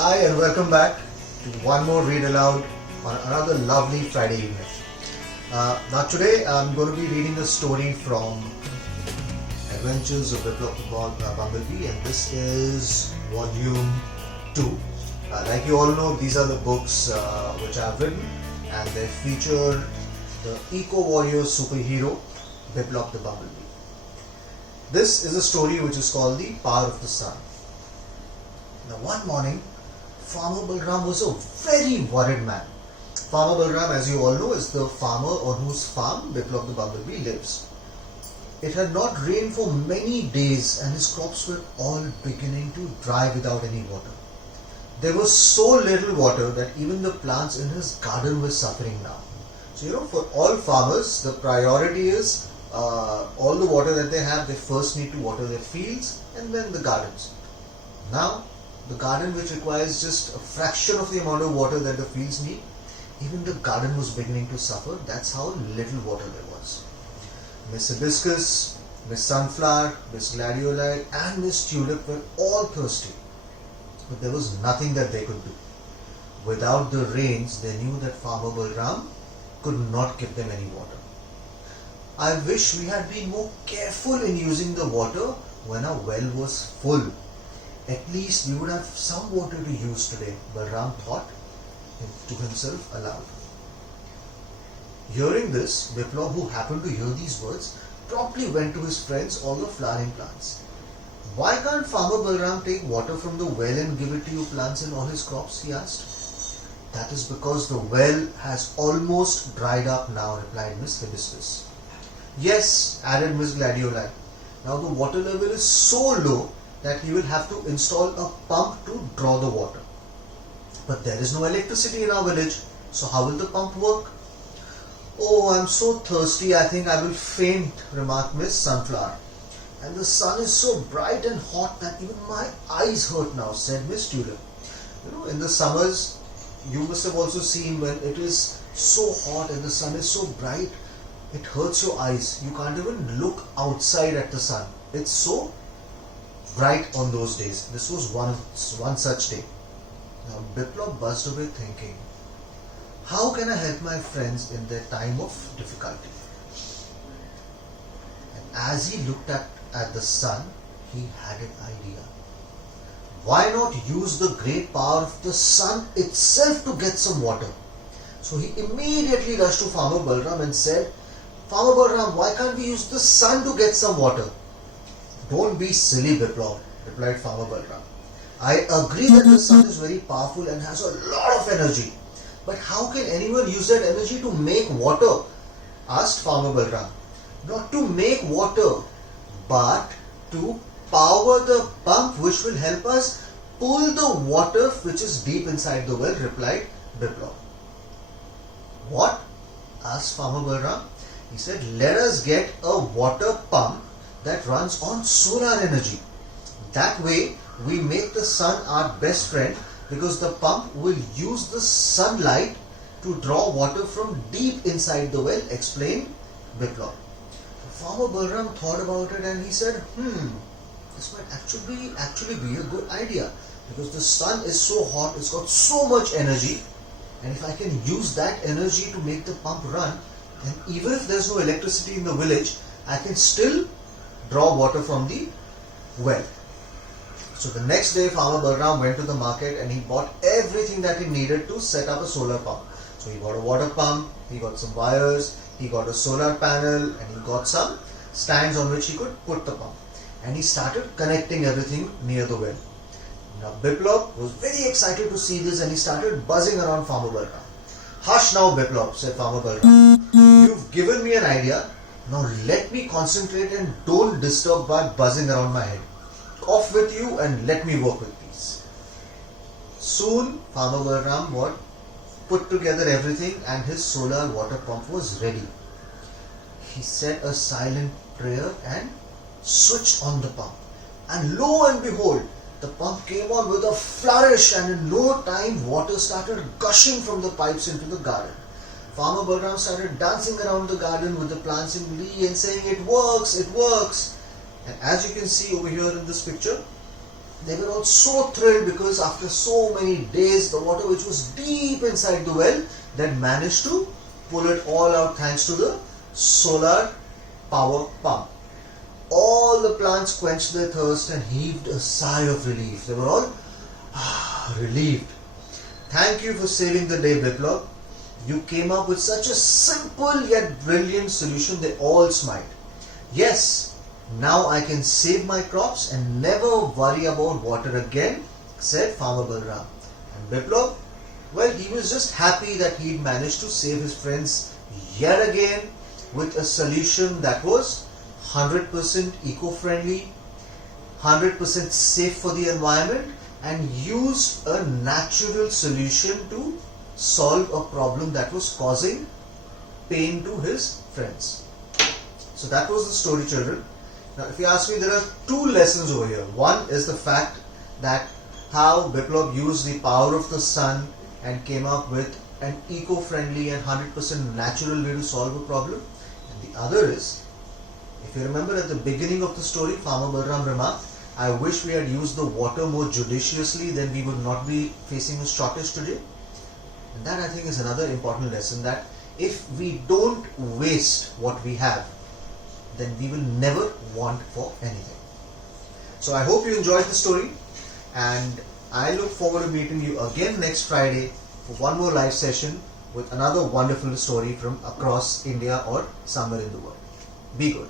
Hi and welcome back to one more read aloud on another lovely Friday evening. Now today I'm going to be reading a story from Adventures of Biplop the Bumblebee, and this is volume 2. Like you all know, these are the books which I've written, and they feature the eco-warrior superhero Biplop the Bumblebee. This is a story which is called The Power of the Sun. Now one morning, Farmer Balram was a very worried man. Farmer Balram, as you all know, is the farmer on whose farm Biplop the Bumblebee lives. It had not rained for many days and his crops were all beginning to dry without any water. There was so little water that even the plants in his garden were suffering now. So for all farmers, the priority is all the water that they have, they first need to water their fields and then the gardens. Now, the garden, which requires just a fraction of the amount of water that the fields need, even the garden was beginning to suffer. That's how little water there was. Miss Hibiscus, Miss Sunflower, Miss Gladioli and Miss Tulip were all thirsty. But there was nothing that they could do. Without the rains, they knew that Farmer Balram could not give them any water. I wish we had been more careful in using the water when our well was full. At least we would have some water to use today, Balram thought to himself aloud. Hearing this, Biplop, who happened to hear these words, promptly went to his friends, all the flowering plants. Why can't Farmer Balram take water from the well and give it to your plants and all his crops? He asked. That is because the well has almost dried up now, replied Miss Hibiscus. Yes, added Miss Gladioli. Now the water level is so low that he will have to install a pump to draw the water. But there is no electricity in our village, so how will the pump work? Oh, I'm so thirsty, I think I will faint, remarked Miss Sunflower. And the sun is so bright and hot that even my eyes hurt now, said Miss Tulip. In the summers, you must have also seen when it is so hot and the sun is so bright, it hurts your eyes. You can't even look outside at the sun. It's so bright on those days. This was one such day. Now Biplop buzzed away thinking, how can I help my friends in their time of difficulty? And as he looked at the sun, he had an idea. Why not use the great power of the sun itself to get some water? So he immediately rushed to Farmer Balram and said, Farmer Balram, why can't we use the sun to get some water? Don't be silly, Biplop, replied Farmer Balram. I agree that the sun is very powerful and has a lot of energy. But how can anyone use that energy to make water? Asked Farmer Balram. Not to make water, but to power the pump which will help us pull the water which is deep inside the well, replied Biplop. What? Asked Farmer Balram. He said, let us get a water pump that runs on solar energy. That way we make the sun our best friend because the pump will use the sunlight to draw water from deep inside the well, explained Biplop. Farmer Balram thought about it and he said, this might actually be a good idea because the sun is so hot, it's got so much energy, and if I can use that energy to make the pump run, then even if there's no electricity in the village, I can still draw water from the well. So the next day, Farmer Balram went to the market and he bought everything that he needed to set up a solar pump. So he got a water pump, he got some wires, he got a solar panel, and he got some stands on which he could put the pump. And he started connecting everything near the well. Now Biplop was very excited to see this and he started buzzing around Farmer Balram. Hush now, Biplop, said Farmer Balram. You've given me an idea. Now let me concentrate and don't disturb by buzzing around my head. Off with you and let me work with peace. Soon Farmer Balram put together everything and his solar water pump was ready. He said a silent prayer and switched on the pump. And lo and behold, the pump came on with a flourish and in no time water started gushing from the pipes into the garden. Farmer Balram started dancing around the garden with the plants in glee and saying, it works, it works. And as you can see over here in this picture, They were all so thrilled because after so many days, the water which was deep inside the well, they managed to pull it all out thanks to the solar power pump. All the plants quenched their thirst and heaved a sigh of relief. They were all relieved. Thank you for saving the day, Biplab. You came up with such a simple yet brilliant solution. They all smiled. Yes, now I can save my crops and never worry about water again, said Farmer Balram. And Biplab, well, he was just happy that he'd managed to save his friends yet again with a solution that was 100% eco-friendly, 100% safe for the environment, and used a natural solution to solve a problem that was causing pain to his friends. So that was the story, children. Now if you ask me, there are two lessons over here. One is the fact that how Biplab used the power of the sun and came up with an eco-friendly and 100% natural way to solve a problem. And the other is, if you remember at the beginning of the story, Farmer Balram remarked, I wish we had used the water more judiciously, then we would not be facing a shortage today. And that, I think, is another important lesson, that if we don't waste what we have, then we will never want for anything. So I hope you enjoyed the story, and I look forward to meeting you again next Friday for one more live session with another wonderful story from across India or somewhere in the world. Be good.